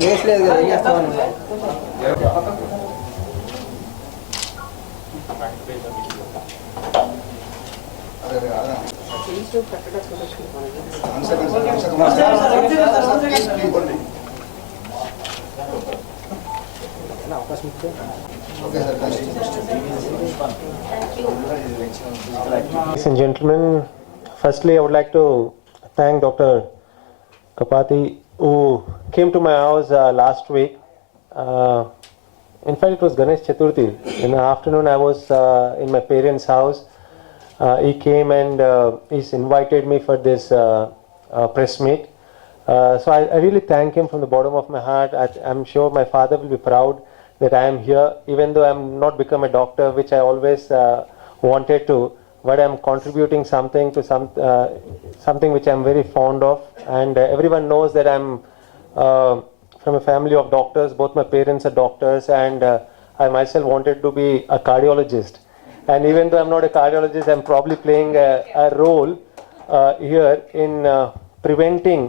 Place లేదు కదా, ఏం చేస్తామని. Ladies and gentlemen, firstly I would like to thank Dr. Kapati who came to my house last week. In fact, it was Ganesh Chaturthi. In the afternoon, I was in my parents' house. He came and he's invited me for this press meet. So I really thank him from the bottom of my heart. I'm sure my father will be proud that I am here, even though I'm not become a doctor, which I always wanted to. But I'm contributing something to something which I'm very fond of, and everyone knows that I'm from a family of doctors. Both my parents are doctors, and I myself wanted to be a cardiologist. And even though I'm not a cardiologist, I'm probably playing a role here in preventing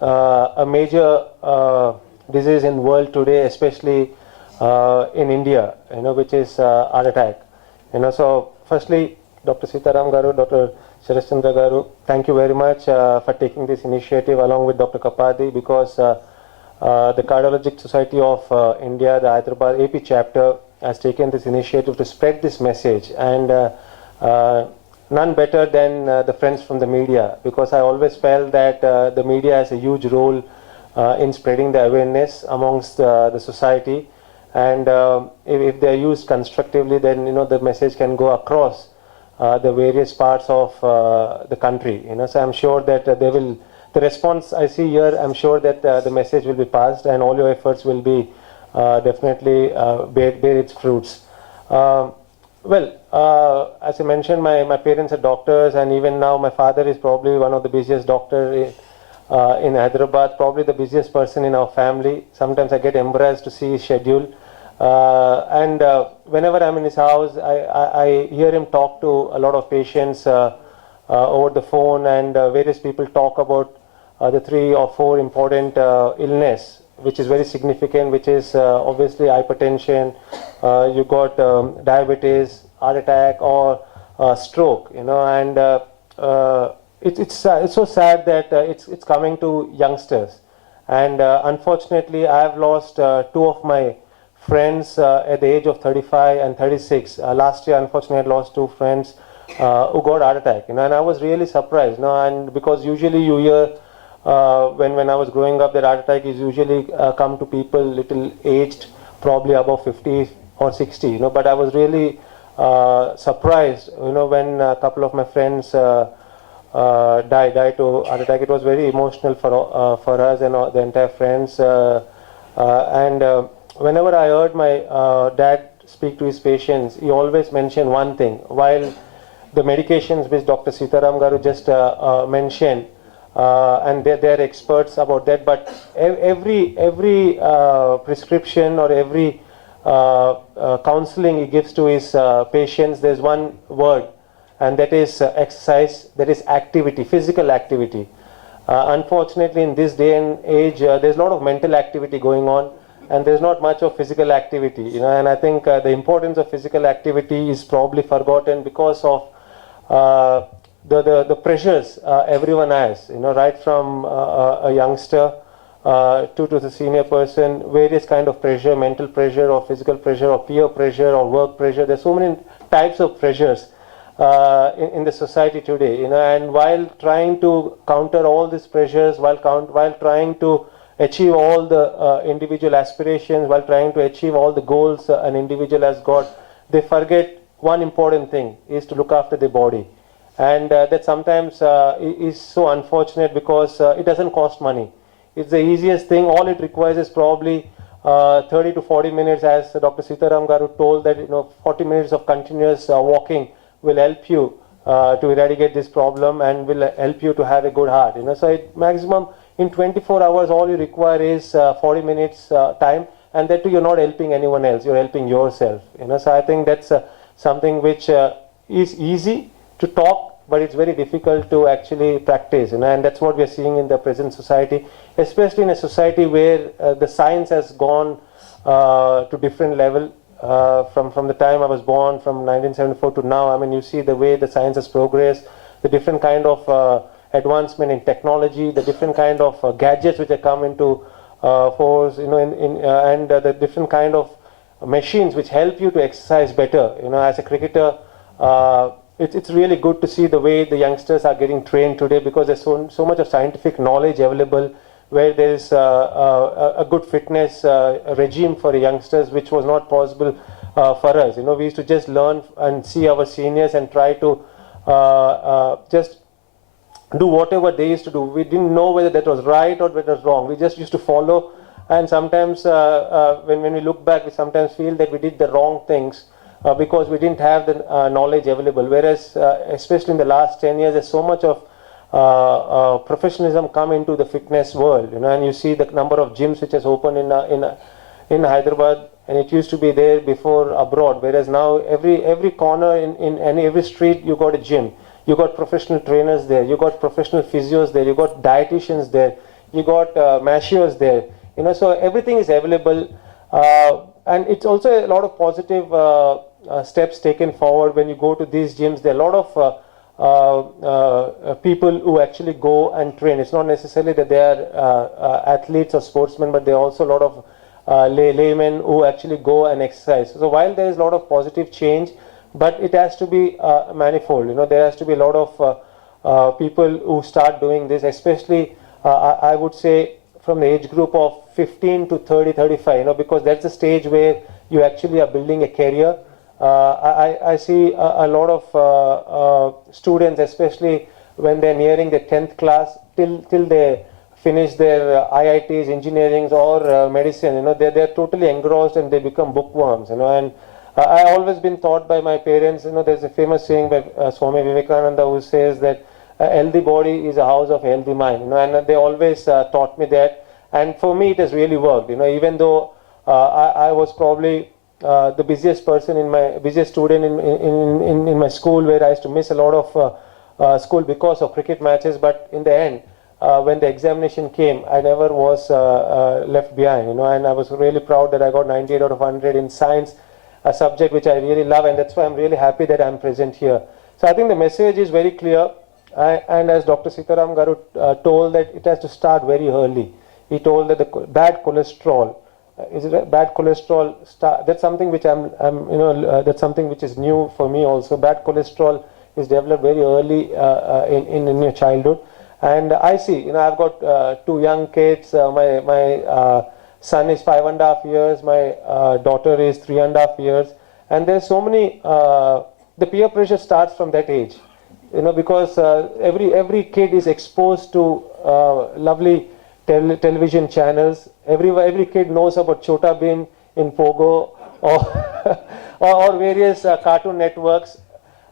a major disease in the world today, especially in India, which is heart attack. So firstly, Dr. Sitaram Garu, Dr. Sharashchandra Garu, thank you very much for taking this initiative along with Dr. Kapadi, because the Cardiology Society of India, the Hyderabad AP chapter, has taken this initiative to spread this message, and none better than the friends from the media, because I always felt that the media has a huge role in spreading the awareness amongst the society, and if they are used constructively, then the message can go across the various parts of the country. So I'm sure that the response I see here, I'm sure that the message will be passed, and all your efforts will be definitely bear its fruits. As I mentioned, my parents are doctors, and even now my father is probably one of the busiest doctors in Hyderabad, probably the busiest person in our family. Sometimes I get embarrassed to see his schedule. And whenever I'm in his house, I hear him talk to a lot of patients over the phone, and various people talk about the 3 or 4 important illness, which is very significant, which is obviously hypertension, you got diabetes, heart attack, or stroke, and it's so sad that it's coming to youngsters. And unfortunately, I have lost 2 of my friends at the age of 35 and 36. Last year, unfortunately, I lost 2 friends who got heart attack, and I was really surprised. And because usually you hear when I was growing up that heart attack is usually come to people little aged, probably above 50 or 60. But I was really surprised, when a couple of my friends died to heart attack. It was very emotional for us and the entire friends. And whenever I heard my dad speak to his patients, he always mentioned one thing. While the medications which Dr. Sitaram Garu just mentioned, and they're experts about that, but every prescription or every counseling he gives to his patients, there's one word, and that is exercise, that is activity, physical activity. Unfortunately, in this day and age, there's a lot of mental activity going on, and there's not much of physical activity, and I think the importance of physical activity is probably forgotten because of the pressures everyone has, right from a youngster to the senior person, various kind of pressure, mental pressure or physical pressure or peer pressure or work pressure. There's so many types of pressures in the society today, and while trying to counter all these pressures, while trying to achieve all the individual aspirations, while trying to achieve all the goals an individual has got, they forget one important thing, is to look after their body. And that sometimes is so unfortunate, because it doesn't cost money. It's the easiest thing. All it requires is probably 30 to 40 minutes, as Dr. Sitaram Garu told, that 40 minutes of continuous walking will help you to eradicate this problem and will help you to have a good heart. So maximum in 24 hours, all you require is 40 minutes time, and that too you're not helping anyone else, you're helping yourself. So I think that's something which is easy to talk, but it's very difficult to actually practice, and that's what we are seeing in the present society. especially in a society where the science has gone to different level. From the time I was born, from 1974 to now, I mean, you see the way the science has progressed, the different kind of advancement in technology, the different kind of gadgets which have come into force, you know, and the different kind of machines which help you to exercise better. You know, as a cricketer, it's really good to see the way the youngsters are getting trained today, because there's so much of scientific knowledge available, where there is a good fitness regime for the youngsters, which was not possible for us. You know, we used to just learn and see our seniors and try to just do whatever they used to do. We didn't know whether that was right or whether it was wrong. We just used to follow, and sometimes when we look back, we sometimes feel that we did the wrong things because we didn't have the knowledge available. Whereas, especially in the last 10 years, there's so much of professionalism come into the fitness world, you know, and you see the number of gyms which has opened in Hyderabad, and it used to be there before abroad. Whereas now every corner in every street you got a gym, you got professional trainers there, you got professional physios there, you got dietitians there, you got masseurs there, you know. So everything is available, and it's also a lot of positive steps taken forward when you go to these gyms. There are a lot of people who actually go and train. It's not necessarily that they are athletes or sportsmen, but there are also a lot of laymen who actually go and exercise. So while there is a lot of positive change, but it has to be manifold. You know, there has to be a lot of people who start doing this, especially I would say from the age group of 15 to 30, 35, you know, because that's the stage where you actually are building a career. I see a lot of students, especially when they're nearing the 10th class, till they finish their IITs, engineering or medicine, you know, they're totally engrossed and they become bookworms, you know. And I always been taught by my parents, you know, there's a famous saying by Swami Vivekananda who says that a healthy body is a house of a healthy mind, you know, and they always taught me that. And for me, it has really worked, you know, even though I was probably the busiest student in my school, where I used to miss a lot of school because of cricket matches. But in the end, when the examination came, I never was left behind, you know, and I was really proud that I got 98 out of 100 in science, a subject which I really love, and that's why I'm really happy that I'm present here. So I think the message is very clear, and as Dr. Sitaram Garu told, that it has to start very early. He told that the bad cholesterol, bad cholesterol, that's something which that's something which is new for me also. Bad cholesterol is developed very early in your childhood, and I see, you know, I've got two young kids. My son is 5.5 years, my daughter is 3.5 years, and there's so many. The peer pressure starts from that age, you know, because every kid is exposed to lovely television channels. Every kid knows about Chota Bheem in Pogo or various cartoon networks.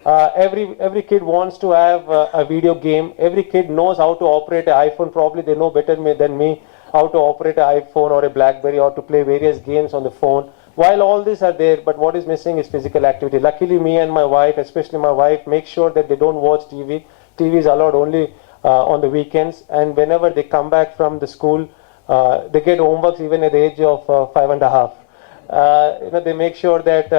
Every kid wants to have a video game. Every kid knows how to operate an iPhone. Probably they know better than me how to operate an iPhone or a BlackBerry, or to play various games on the phone. While all these are there, but what is missing is physical activity. Luckily, me and my wife, especially my wife, make sure that they don't watch TV. TV is allowed only on the weekends, and whenever they come back from the school, they get homeworks even at the age of 5.5. You know, they make sure that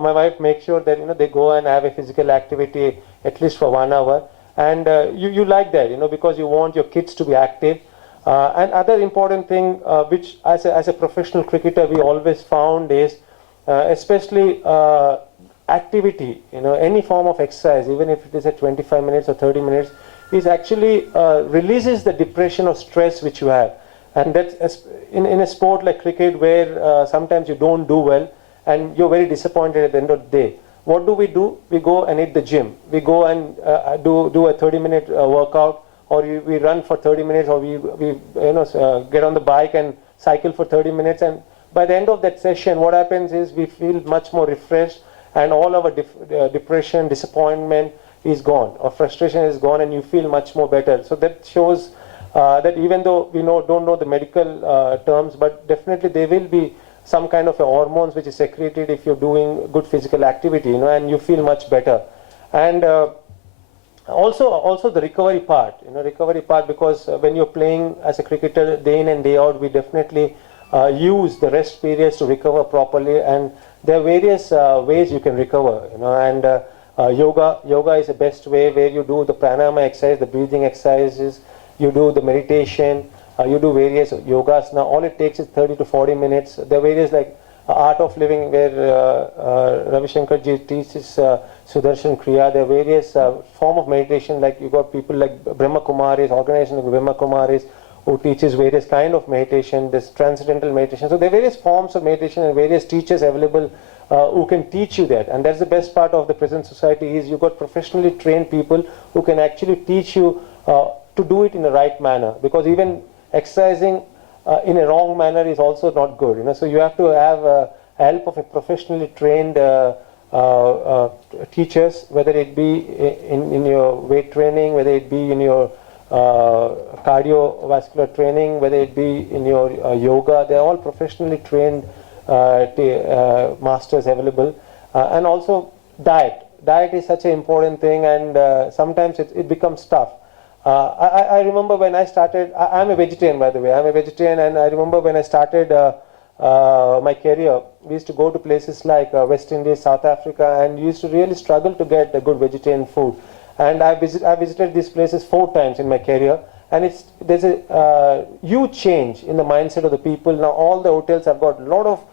my wife makes sure that, you know, they go and have a physical activity at least for 1 hour, and you like that, you know, because you want your kids to be active. And other important thing, which as a professional cricketer we always found is, especially activity, you know, any form of exercise, even if it is at 25 minutes or 30 minutes, is actually releases the depression or stress which you have. And that's in a sport like cricket, where sometimes you don't do well and you're very disappointed at the end of the day. What do? We go and hit the gym. We go and do a 30-minute workout, or we run for 30 minutes, or we get on the bike and cycle for 30 minutes. And by the end of that session, what happens is we feel much more refreshed, and all our depression, disappointment is gone, or frustration is gone, and you feel much more better. So that shows that even though we don't know the medical terms, but definitely there will be some kind of hormones which is secreted if you're doing good physical activity, you know, and you feel much better. And Also the recovery part, because when you're playing as a cricketer day in and day out, we definitely use the rest periods to recover properly, and there are various ways you can recover, and yoga is the best way, where you do the pranayama exercise, the breathing exercises, you do the meditation, you do various yogas. Now all it takes is 30 to 40 minutes. There are various like Art of Living, where Ravi Shankar ji teaches Sudarshan Kriya. There are various form of meditation, like you got people like Brahma Kumaris, organization like Brahma Kumaris, who teaches various kind of meditation. There's transcendental meditation. So there are various forms of meditation and various teachers available who can teach you that. And that's the best part of the present society, is you got professionally trained people who can actually teach you to do it in the right manner. Because even exercising in a wrong manner is also not good. So you have to have help of a professionally trained teachers, whether it be in your weight training, whether it be in your cardiovascular training, whether it be in your yoga. They're all professionally trained masters available. And also diet. Diet is such an important thing, and sometimes it becomes tough. I remember when I started, I'm a vegetarian, by the way. I'm a vegetarian, and I remember when I started my career, we used to go to places like West Indies, South Africa, and we used to really struggle to get a good vegetarian food. And I visited these places 4 times in my career, and there's a huge change in the mindset of the people. Now all the hotels have got a lot of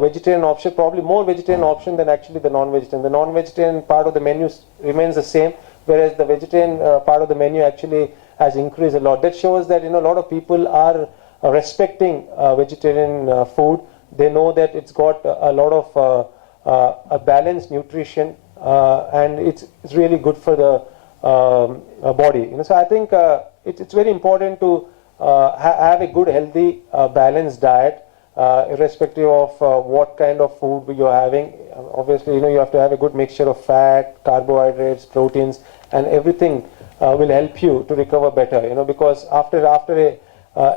vegetarian options, probably more vegetarian option than actually the non-vegetarian. The non-vegetarian part of the menu remains the same, whereas the vegetarian part of the menu actually has increased a lot. That shows that a lot of people are respecting vegetarian food. They know that it's got a lot of a balanced nutrition, and it's really good for the body. So I think it's very important to have a good, healthy, balanced diet, irrespective of what kind of food you're having. Obviously, you have to have a good mixture of fat, carbohydrates, proteins, and everything will help you to recover better. Because after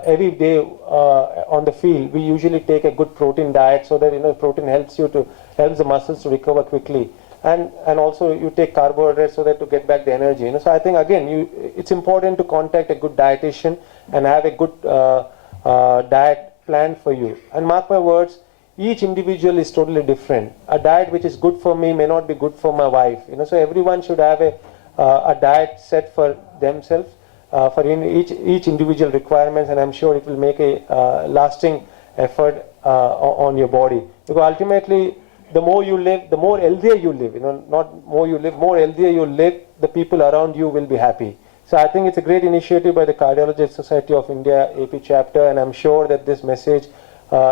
every day on the field, we usually take a good protein diet, so that protein helps the muscles to recover quickly, and also you take carbohydrates so that to get back the energy. So I think again, it's important to contact a good dietitian and have a good diet plan for you. And mark my words, each individual is totally different. A diet which is good for me may not be good for my wife. So everyone should have a diet set for themselves, for each individual requirements, and I'm sure it will make a lasting effort on your body. Because ultimately, the more you live, the more healthier you live. Not more you live, more healthier you live, the people around you will be happy. So I think it's a great initiative by the Cardiology Society of India AP chapter, and I'm sure that this message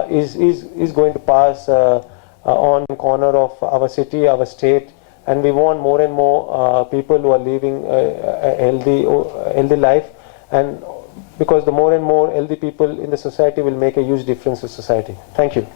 is going to pass on the corner of our city, our state, and we want more and more people who are living a healthy life, and because the more and more healthy people in the society will make a huge difference to society. Thank you.